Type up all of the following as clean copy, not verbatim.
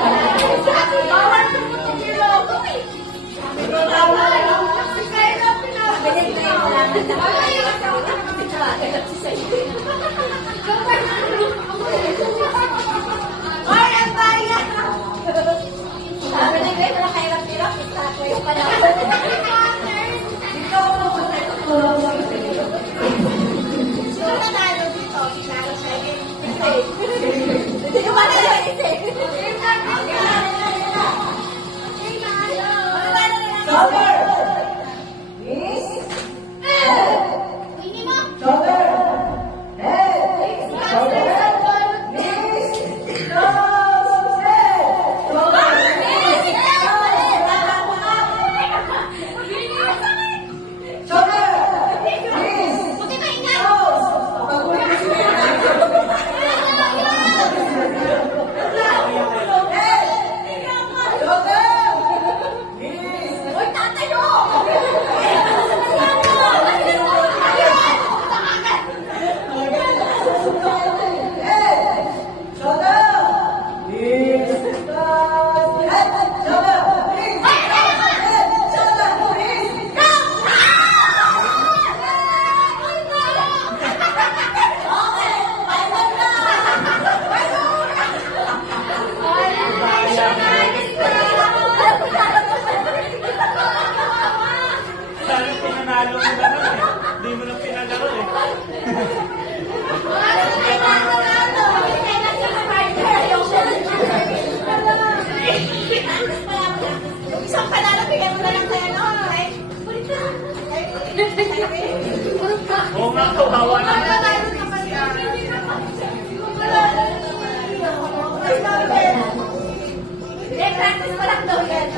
Bawal tumutong yung logo eh. Ay, ang daya! Sabi na kayo, nakahirap-hirap. Ako yung palaban. Dito ako sino nanalo dito? Sinalo sa'yo. Hindi ko ba nalo isip? Shoulder! Miss? Winnie mo? Shoulder! Head! Shoulder! Miss? Nose! Head! Shoulder! Shoulder! Miss! Nose! Pag-ulit ko siya. Head! Shoulder! Miss! Uy, tatayo! Sana pinanalo mo na lang eh. Hindi mo na pinalaro eh. Isang panalo, bigyan mo na lang kaya no? Oo nga, kawawa naman. Practice pa lang daw yan.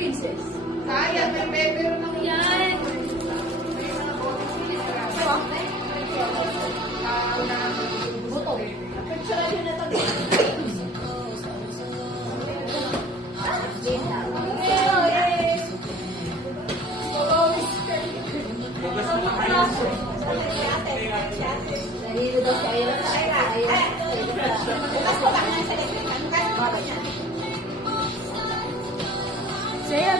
Princess. Kaya, may bebe ng Yan. Buto. Picture yun na to. Bukas na kayo. Nahilo daw si Ayla sa Ayla. Saya.